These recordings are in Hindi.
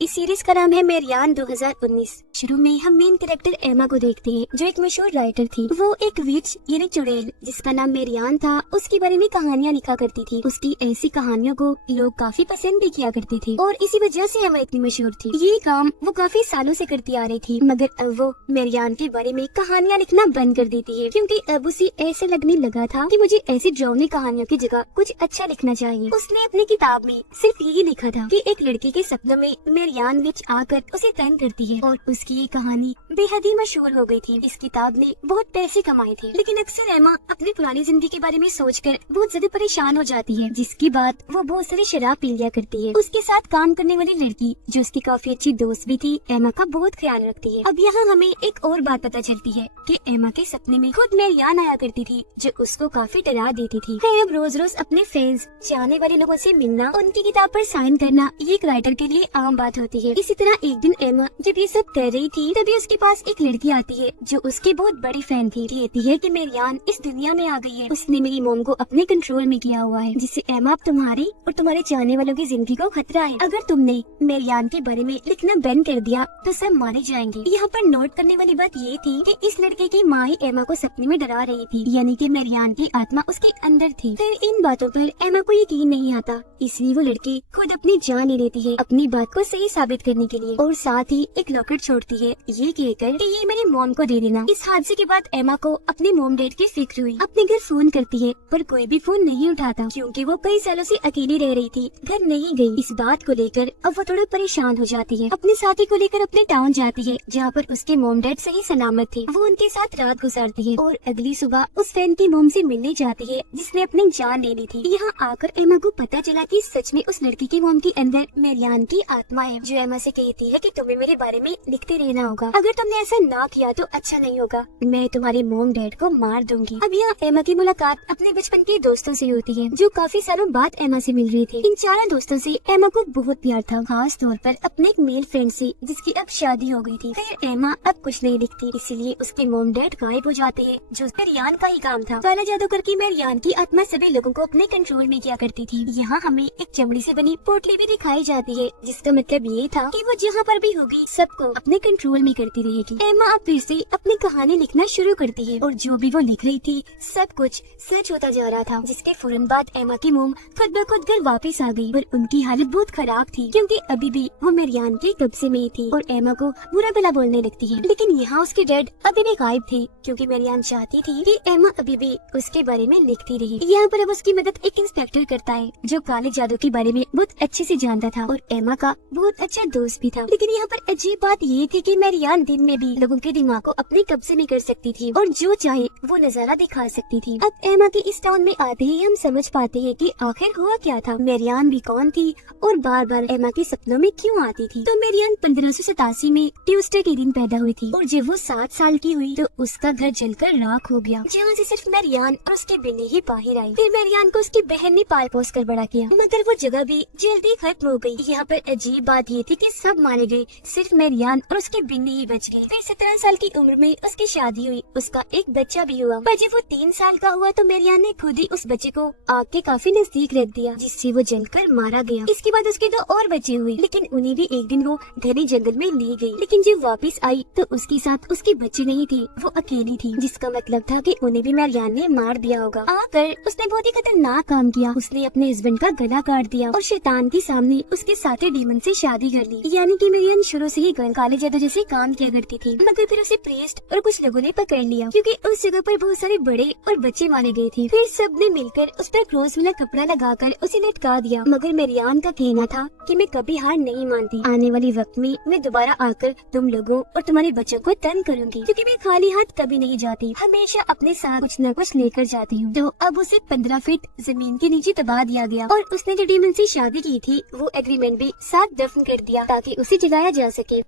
इस सीरीज का नाम है मेरियान 2019। शुरू में हम मेन कैरेक्टर एमा को देखते हैं, जो एक मशहूर राइटर थी। वो एक विच यानी चुड़ैल जिसका नाम मेरियान था, उसके बारे में कहानियां लिखा करती थी। उसकी ऐसी कहानियों को लोग काफी पसंद भी किया करते थे और इसी वजह से एमा इतनी मशहूर थी। ये काम वो काफी सालों से करती आ रही थी, मगर अब वो मेरियान के बारे में कहानियां लिखना बंद कर देती है, क्योंकि अब उसे ऐसे लगने लगा था कि मुझे ऐसी डरावनी कहानियों की जगह कुछ अच्छा लिखना चाहिए। उसने अपनी किताब में सिर्फ यही लिखा था कि एक लड़के के सपनों में मेरियान विच आकर उसे तंग करती है, और उसकी ये कहानी बेहद ही मशहूर हो गई थी। इस किताब ने बहुत पैसे कमाए थे, लेकिन अक्सर एमा अपनी पुरानी जिंदगी के बारे में सोचकर बहुत ज्यादा परेशान हो जाती है, जिसके बाद वो बहुत सारी शराब पी लिया करती है। उसके साथ काम करने वाली लड़की, जो उसकी काफी अच्छी दोस्त भी थी, एमा का बहुत ख्याल रखती है। अब यहाँ हमें एक और बात पता चलती है कि एमा के सपने में खुद मेरियान आया करती थी, जो उसको काफी डरा देती थी। अब रोज रोज अपने फैंस, चाहने वाले लोगों से मिलना, उनकी किताब पर साइन करना, ये एक राइटर के लिए आम बात होती है। इसी तरह एक दिन एमा जब ये सब कर रही थी, तभी उसके पास एक लड़की आती है जो उसकी बहुत बड़ी फैन थी। कहती है कि मेरियान इस दुनिया में आ गई है, उसने मेरी मोम को अपने कंट्रोल में किया हुआ है, जिससे एमा अब तुम्हारी और तुम्हारे चाहने वालों की जिंदगी को खतरा है। अगर तुमने मेरियान के बारे में लिखना बंद कर दिया तो सब मारे जाएंगे। यहाँ पर नोट करने वाली बात ये थी कि इस लड़के की माँ ही एमा को सपने में डरा रही थी, यानी कि मेरियान की आत्मा उसके अंदर थी। फिर इन बातों पर एमा को यकीन नहीं आता, इसलिए वो लड़की खुद अपनी जान ले लेती है अपनी बात को सही साबित करने के लिए, और साथ ही एक लॉकेट छोड़ती है ये कहकर कि ये मेरी मॉम को दे देना। इस हादसे के बाद एमा को अपने मॉम डैड की फिक्र हुई। अपने घर फोन करती है पर कोई भी फोन नहीं उठाता, क्योंकि वो कई सालों से अकेली रह रही थी, घर नहीं गई। इस बात को लेकर अब वो थोड़ा परेशान हो जाती है। अपने साथी को लेकर अपने टाउन जाती है, जहाँ पर उसके मॉम डैड सही सलामत थे। वो उनके साथ रात गुजारती है और अगली सुबह उस फैन की मॉम से मिलने जाती है जिसने अपनी जान ले ली थी। यहाँ आकर एमा को पता चला कि सच में उस लड़की के मॉम के अंदर मेरियान की आत्मा है, जो एमा से कहती है कि तुम्हें मेरे बारे में लिखते रहना होगा। अगर तुमने ऐसा ना किया तो अच्छा नहीं होगा, मैं तुम्हारे मॉम डैड को मार दूंगी। अब यहाँ एमा की मुलाकात अपने बचपन के दोस्तों से होती है, जो काफी सालों बाद एमा से मिल रही थे। इन चारों दोस्तों से एमा को बहुत प्यार था, खास तौर पर अपने एक मेल फ्रेंड से, जिसकी अब शादी हो गई थी। फिर एमा अब कुछ नहीं लिखती, इसीलिए उसके मॉम डैड गायब हो जाते हैं, जो मेरियान का ही काम था। काला जादू करके मेरियान की आत्मा सभी लोगों को अपने कंट्रोल में किया करती थी। यहाँ हमें एक चमड़ी से बनी पोटली भी दिखाई जाती है, जिसका मतलब ये था कि वो जहाँ पर भी होगी सबको अपने कंट्रोल में करती रहेगी। एमा अब फिर से अपनी कहानी लिखना शुरू करती है, और जो भी वो लिख रही थी सब कुछ सच होता जा रहा था। जिसके फौरन बाद एमा की मोम खुद ब खुद घर वापस आ गई, पर उनकी हालत बहुत खराब थी, क्योंकि अभी भी वो मेरियान के कब्जे में ही थी और एमा को बुरा भला बोलने लगती है। लेकिन यहाँ उसके डैड अभी भी गायब थे, क्योंकि मेरियान चाहती थी कि एमा अभी भी उसके बारे में लिखती रही। यहाँ पर अब उसकी मदद एक इंस्पेक्टर करता है, जो काले जादू के बारे में बहुत अच्छे से जानता था और एमा का बहुत अच्छा दोस्त भी था। लेकिन यहाँ पर अजीब बात ये थी कि मेरियान दिन में भी लोगों के दिमाग को अपने कब्जे में कर सकती थी और जो चाहे वो नजारा दिखा सकती थी। अब एमा के इस टाउन में आते ही हम समझ पाते हैं कि आखिर हुआ क्या था, मेरियान भी कौन थी और बार बार एमा के सपनों में क्यों आती थी। तो मेरियान 1587 में ट्यूसडे के दिन पैदा हुई थी, और जब वो 7 साल की हुई तो उसका घर जलकर राख हो गया, जहाँ से सिर्फ मेरियान और उसके बिल्ली ही बाहर आई। फिर मेरियान को उसकी बहन ने पाल पोस कर बड़ा किया, मगर वो जगह भी जल्दी खत्म हो गई। यहाँ पर अजीब बात ये थी कि सब मारे गए, सिर्फ मेरियान और उसके बिल्ली ही बच गए। फिर 17 साल की उम्र में उसकी शादी हुई, उसका एक बच्चा भी हुआ, पर जब वो 3 साल का हुआ तो मेरियान ने खुद ही उस बच्चे को आग के काफी नजदीक रख दिया, जिससे वो जलकर मारा गया। इसके बाद उसके 2 और बच्चे हुए, लेकिन उन्हें भी एक दिन वो घने जंगल में ले गई। लेकिन जब वापस आई तो उसके साथ उसके बच्चे नहीं थे, वो अकेली थी, जिसका मतलब था कि उन्हें भी मेरियान ने मार दिया होगा। आकर उसने बहुत ही खतरनाक काम किया, उसने अपने हस्बैंड का गला काट दिया और शैतान के सामने उसके साथी डीमन से शादी कर ली। यानी कि मेरियान शुरू से ही काले जादू जैसे काम किया करती थी, मगर फिर उसे प्रीस्ट और कुछ लोगों ने पकड़ लिया, क्योंकि उस जगह पर बहुत सारे बड़े और बच्चे मारे गए थे। फिर सबने मिलकर उस पर क्रोस वाला कपड़ा लगाकर उसे लटका दिया, मगर मेरियान का कहना था कि मैं कभी हार नहीं मानती, आने वाले वक्त में मैं दोबारा आकर तुम लोगों और तुम्हारे बच्चों को तंग करूंगी, क्योंकि मैं खाली हाथ कभी नहीं जाती, हमेशा अपने साथ कुछ न कुछ लेकर जाती हूँ। तो अब उसे 15 फीट जमीन के नीचे दबा दिया गया, और उसने जो डीमन से शादी की थी वो एग्रीमेंट भी साथ दफन कर दिया, ताकि उसे जलाया जा सके।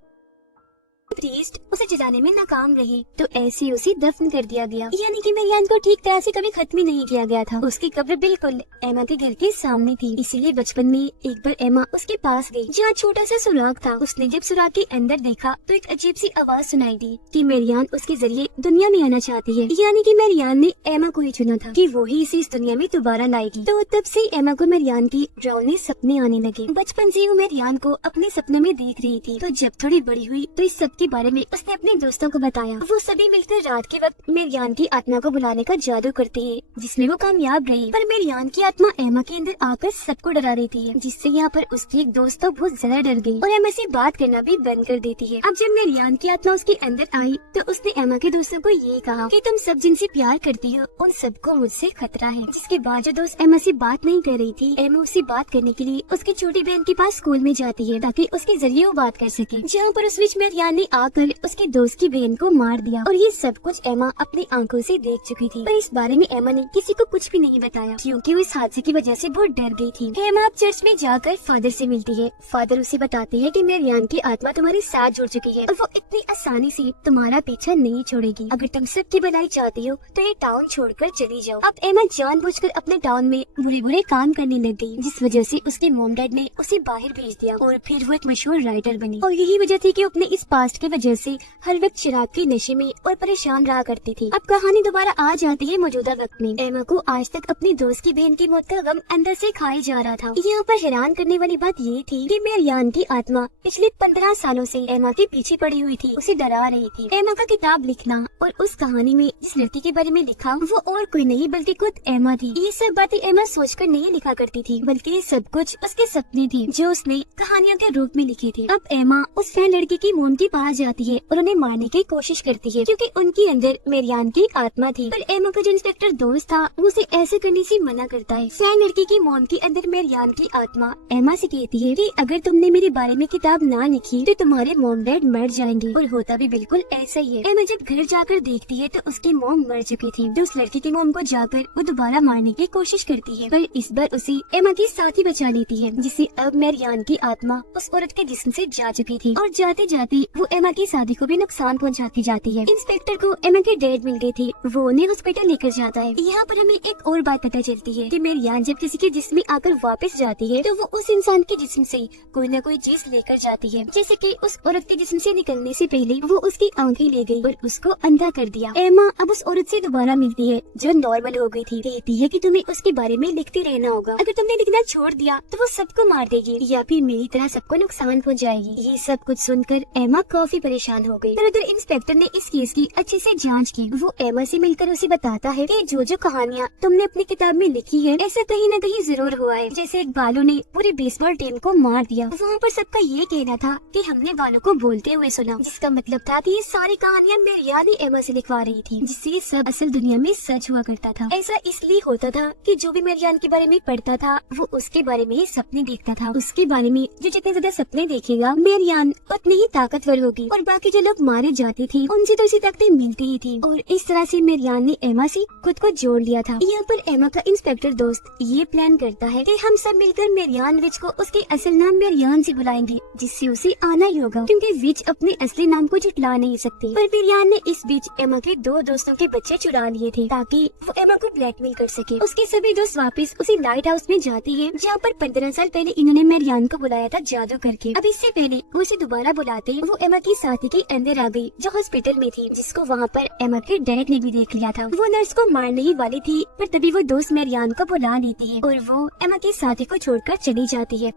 प्रीस्ट उसे जलाने में नाकाम रहे तो ऐसे उसे दफन कर दिया गया, यानी कि मेरियान को ठीक तरह से कभी खत्म ही नहीं किया गया था। उसकी कब्र बिल्कुल एमा के घर के सामने थी, इसीलिए बचपन में एक बार एमा उसके पास गई जहाँ छोटा सा सुराग था। उसने जब सुराग के अंदर देखा तो एक अजीब सी आवाज सुनाई दी कि मेरियान उसके जरिए दुनिया में आना चाहती है, यानी कि मेरियान ने एमा को ही चुना था कि वो ही इसे इस दुनिया में दोबारा लाएगी। तो तब से एमा को मेरियान की डरावने सपने आने लगे। बचपन से वो मेरियान को अपने सपने में देख रही थी, तो जब थोड़ी बड़ी हुई तो इस सब के बारे में उसने अपने दोस्तों को बताया। वो सभी मिलकर रात के वक्त मेरियान की आत्मा को बुलाने का जादू करते हैं, जिसमें वो कामयाब रही। पर मेरियान की आत्मा एमा के अंदर आकर सबको डरा रही थी, जिससे यहाँ पर उसकी एक दोस्त तो बहुत ज्यादा डर गई और एमा से बात करना भी बंद कर देती है। अब जब मेरियान की आत्मा उसके अंदर आई तो उसने एमा के दोस्तों को ये कहा कि तुम सब जिनसे प्यार करती हो उन सबको मुझसे खतरा है। जिसके बाद जो दोस्त एमा से बात नहीं कर रही थी, एमा उससे बात करने के लिए उसकी छोटी बहन के पास स्कूल में जाती है ताकि उसके जरिए वो बात कर सके। जहाँ पर उस बीच मेरियान ने आकर उसके दोस्त की बहन को मार दिया और ये सब कुछ एमा अपनी आंखों से देख चुकी थी। पर इस बारे में एमा ने किसी को कुछ भी नहीं बताया क्योंकि वो इस हादसे की वजह से बहुत डर गई थी। एमा अब चर्च में जाकर फादर से मिलती है। फादर उसे बताते हैं कि मेरियान की आत्मा तुम्हारे साथ जुड़ चुकी है और वो इतनी आसानी से तुम्हारा पीछा नहीं छोड़ेगी। अगर तुम सबकी भलाई चाहती हो तो ये टाउन छोड़कर चली जाओ। अब एमा जानबूझकर अपने टाउन में बुरे बुरे काम करने लग गई, जिस वजह से उसके मॉम डैड ने उसे बाहर भेज दिया और फिर वो एक मशहूर राइटर बनी। और यही वजह थी कि अपने इस पास्ट की वजह से हर वक्त शराब के नशे में और परेशान रहा करती थी। अब कहानी दोबारा आ जाती है मौजूदा वक्त में। एमा को आज तक अपनी दोस्त की बहन की मौत का गम अंदर से खाई जा रहा था। यहाँ पर हैरान करने वाली बात ये थी कि मेरियान की आत्मा पिछले 15 सालों से एमा के पीछे पड़ी हुई थी, उसे डरा रही थी। एमा का किताब लिखना और उस कहानी में जिस लड़की के बारे में लिखा वो और कोई नहीं बल्कि खुद एमा थी। ये सब बातें एमा सोचकर नहीं लिखा करती थी, बल्कि ये सब कुछ उसके सपने थी जो उसने कहानियों के रूप में लिखे थे। अब एमा उस फैन लड़की की मोम के पास जाती है और उन्हें मारने की कोशिश करती है क्योंकि उनके अंदर मेरियान की आत्मा थी। पर एमा का जो इंस्पेक्टर दोस्त था वो उसे ऐसे करने से मना करता है। फैन लड़की की मोम के अंदर मेरियान की आत्मा एमा से कहती है कि अगर तुमने मेरे बारे में किताब ना लिखी तो तुम्हारे मोम डैड मर जाएंगे। और होता भी बिल्कुल ऐसा ही है। एमा जब घर जाकर देखती है तो उसकी मोम मर चुकी थी। तो उस लड़की की मोम को जाकर वो दोबारा मारने की कोशिश करती है, पर इस बार उसे एमा की साथी बचा लेती है, जिससे अब मेरियान की आत्मा उस औरत के जिस्म से जा चुकी थी और जाते जाते वो एमा की शादी को भी नुकसान पहुंचाती जाती है। इंस्पेक्टर को एमा के डैड मिल गए थे, वो उन्हें हॉस्पिटल लेकर जाता है। यहाँ पर हमें एक और बात पता चलती है कि मेरियान जब किसी के जिस्म में आकर वापस जाती है तो वो उस इंसान के जिस्म से कोई न कोई चीज लेकर जाती है। जैसे कि उस औरत के जिस्म से निकलने से पहले वो उसकी आंखें ले गई और उसको अंधा कर दिया। एमा अब उस औरत से दोबारा मिलती है जो नॉर्मल हो गई थी। कहती है कि तुम्हें उसके बारे में लिखते रहना होगा, अगर तुमने लिखना छोड़ दिया तो वो सबको मार देगी या फिर मेरी तरह सबको नुकसान पहुंचाएगी। ये सब कुछ सुनकर एमा काफी परेशान हो गई। पर उधर इंस्पेक्टर ने इस केस की अच्छे से जांच की। वो एमा से मिलकर उसे बताता है कि जो कहानियाँ तुमने अपनी किताब में लिखी है ऐसा कहीं न कहीं जरूर हुआ है। जैसे एक बालू ने पूरी बेसबॉल टीम को मार दिया। वहाँ पर सबका ये कहना था कि हमने बालू को बोलते हुए सुना, जिसका मतलब था कि ये सारी कहानियाँ मेरियान ही एमा से लिखवा रही थी, जिससे ये सब असल दुनिया में सच हुआ करता था। ऐसा इसलिए होता था कि जो भी मेरियान के बारे में पढ़ता था वो उसके बारे में ही सपने देखता था। उसके बारे में जो जितने ज्यादा सपने देखेगा मेरियान उतनी ही ताकतवर होगी और बाकी जो लोग मारे जाते थे उनसे तो इसी ताकतें मिलती ही थी। और इस तरह से मेरियान ने एमा से खुद को जोड़ लिया था। यहाँ पर एमा का इंस्पेक्टर दोस्त ये प्लान करता है कि हम सब मिलकर मेरियान विच को उसके असल नाम मेरियान से बुलाएंगे, जिससे उसे आना ही होगा क्योंकि विच अपने असली नाम को झुठला नहीं सकती। पर मेरियान ने इस बीच एमा के 2 दोस्तों के बच्चे चुरा लिए थे ताकि वो एमा को ब्लैकमेल कर सके। उसके सभी दोस्त वापस उसी लाइट हाउस में जाते हैं जहाँ पर 15 साल पहले इन्होंने मेरियान को बुलाया था जादू करके। अब इससे पहले वो उसे दोबारा बुलाते वो एमा की साथी के अंदर आ गई जो हॉस्पिटल में थी, जिसको वहाँ पर एमा के डैड ने भी देख लिया था। वो नर्स को मारने ही वाली थी पर तभी वो दोस्त मेरियान को बुला लेती है और वो एमा के साथी को छोड़कर चली जाती है।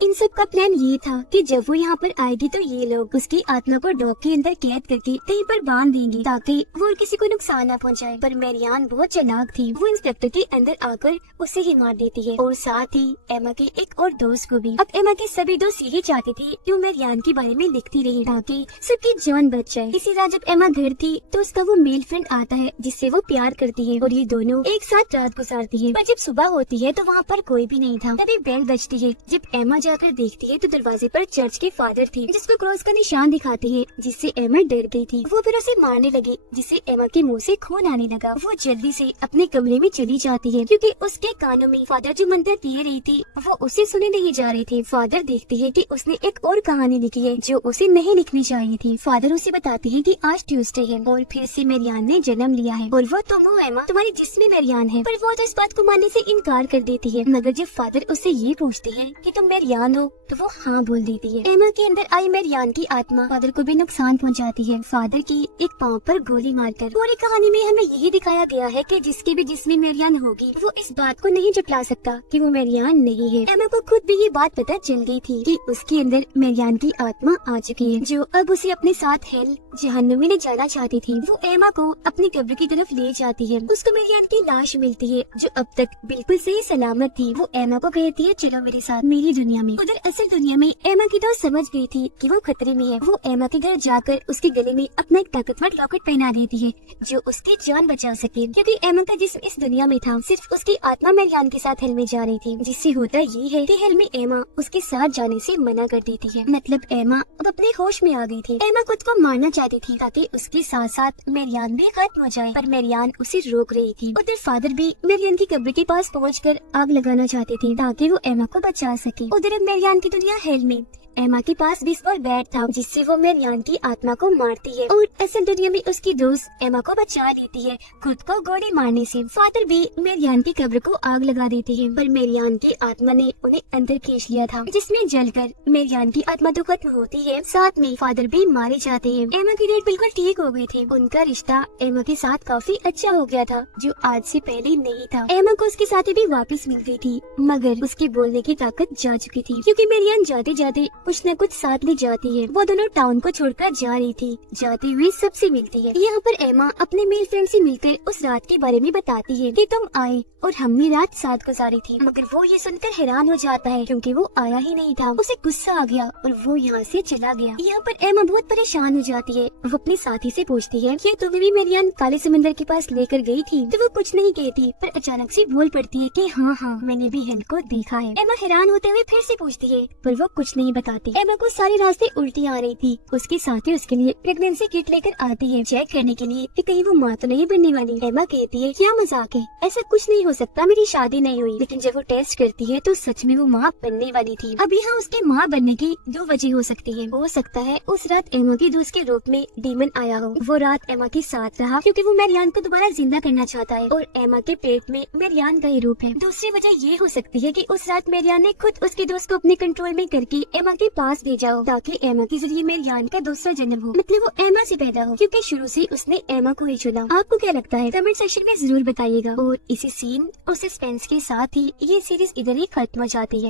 इन सब का प्लान ये था कि जब वो यहाँ पर आएगी तो ये लोग उसकी आत्मा को डॉग के अंदर कैद करके कहीं पर बांध देंगे ताकि वो और किसी को नुकसान न पहुँचाए। पर मेरियान बहुत चालाक थी, वो इंस्पेक्टर के अंदर आकर उसे ही मार देती है और साथ ही एमा के एक और दोस्त को भी। अब एमा के सभी दोस्त यही चाहते थे कि वो मेरियान के बारे में लिखती रहे ताकि सबकी जान बच जाए। इसी रात जब एमा घर थी तो उसका वो मेल फ्रेंड आता है जिससे वो प्यार करती है और ये दोनों एक साथ रात गुजारती है। पर जब सुबह होती है तो वहाँ पर कोई भी नहीं था। तभी बेल बजती है। जब एमा जाकर देखती है तो दरवाजे पर चर्च के फादर थे, जिसको क्रॉस का निशान दिखाते हैं, जिससे एमा डर गई थी। वो फिर उसे मारने लगे, जिससे एमा के मुंह से खून आने लगा। वो जल्दी से अपने कमरे में चली जाती है, क्योंकि उसके कानों में फादर जो मंत्र दे रही थी वो उसे सुने नहीं जा रहे थे। फादर देखती है कि उसने एक और कहानी लिखी है जो उसे नहीं लिखनी चाहिए थी। फादर उसे बताती है कि आज ट्यूसडे है और फिर से मेरियान ने जन्म लिया है और वो तुम हो एमा, तुम्हारी जिस्म में मेरियान है। पर वो तो इस बात को मानने से इनकार कर देती है। मगर जब फादर उससे ये पूछते हैं कि तुम मेरियान हो तो वो हाँ बोल देती है। एमा के अंदर आई मेरियान की आत्मा फादर को भी नुकसान पहुंचाती है, फादर की एक पाँव पर गोली मारकर। पूरी कहानी में हमें यही दिखाया गया है कि जिसकी भी जिस्म में मेरियान होगी वो इस बात को नहीं झुठला सकता कि वो मेरियान नहीं है। एमा को खुद भी ये बात पता चल गई थी कि उसके अंदर मेरियान की आत्मा आ चुकी है, जो अब उसे अपने साथ हेल जहन्नुम में जाना चाहती थी। वो एमा को अपनी कब्र की तरफ ले जाती है। उसको मेरियान की लाश मिलती है जो अब तक बिल्कुल सही सलामत थी। वो एमा को कहती है चलो मेरे साथ मेरी दुनिया में। उधर असल दुनिया में एमा की दोस्त समझ गई थी कि वो खतरे में है। वो एमा के घर जाकर उसके गले में अपना एक ताकतवर लॉकेट पहना देती है जो उसकी जान बचा सके, क्योंकि एमा का जिस्म इस दुनिया में था, सिर्फ उसकी आत्मा मेरियान के साथ हेल में जा रही थी। जिससे होता ये है कि हेल में एमा उसके साथ जाने से मना कर देती है। मतलब एमा अब अपने होश में आ गई थी। एमा खुद को मारना चाहती थी ताकि उसके साथ साथ मेरियान भी खत्म हो जाए, पर मेरियान उसे रोक रही थी। उधर फादर भी मेरियान की कब्र के पास पहुंचकर आग लगाना चाहते थे ताकि वो एमा को बचा सके। उधर अब मेरियान की दुनिया हेल में एमा के पास बेसबॉल बैट था जिससे वो मेरियान की आत्मा को मारती है और असल दुनिया में उसकी दोस्त एमा को बचा लेती है खुद को गोली मारने से। फादर भी मेरियान की कब्र को आग लगा देते हैं, पर मेरियान की आत्मा ने उन्हें अंदर खींच लिया था, जिसमें जलकर मेरियान की आत्मा तो खत्म होती है, साथ में फादर भी मारे जाते हैं। एमा की डेट बिल्कुल ठीक हो गई थी। उनका रिश्ता एमा के साथ काफी अच्छा हो गया था, जो आज से पहले नहीं था। एमा को उसके साथी भी वापस मिल गई थी, मगर उसके बोलने की ताकत जा चुकी थी, क्योंकि मेरियान जाते जाते कुछ न कुछ साथ ले जाती है। वो दोनों टाउन को छोड़कर जा रही थी। जाते हुए सबसे मिलती है। यहाँ पर एमा अपने मेल फ्रेंड से मिलकर उस रात के बारे में बताती है कि तुम आए और हमने रात साथ गुजारी थी। मगर वो ये सुनकर हैरान हो जाता है क्योंकि वो आया ही नहीं था। उसे गुस्सा आ गया और वो यहाँ से चला गया। यहाँ पर एमा बहुत परेशान हो जाती है। वो अपने साथी से पूछती है कि तुम्हें भी मेरियान काले समंदर के पास लेकर गई थी, तो वो कुछ नहीं कहती, पर अचानक से बोल पड़ती है कि हाँ मैंने भी हेल को देखा है। एमा हैरान होते हुए फिर से पूछती है, पर वो कुछ नहीं बताती। एमा को सारे रास्ते उल्टी आ रही थी। उसके साथी उसके लिए प्रेगनेंसी किट लेकर आती है चेक करने के लिए कि कहीं वो माँ तो नहीं बनने वाली। एमा कहती है क्या मजाक है, ऐसा कुछ नहीं हो सकता, मेरी शादी नहीं हुई। लेकिन जब वो टेस्ट करती है तो सच में वो माँ बनने वाली थी। अब यहाँ उसके माँ बनने की दो वजह हो सकती है। हो सकता है उस रात एमा की दोस्त के रूप में डीमन आया हो। वो रात एमा के साथ रहा क्योंकि वो मेरियान को दोबारा जिंदा करना चाहता है और एमा के पेट में मेरियान का ही रूप है। दूसरी वजह ये हो सकती है कि उस रात मेरियान ने खुद उसके दोस्त को अपने कंट्रोल में करके एमा के पास भेजा हो ताकि एमा के जरिए मेरियान का दूसरा जन्म हो, मतलब वो एमा से पैदा हो, क्योंकि शुरू से उसने एमा को ही चुना। आपको क्या लगता है कमेंट सेक्शन में जरूर बताइएगा। और इसी सीन और सस्पेंस के साथ ही ये सीरीज इधर ही खत्म हो जाती है।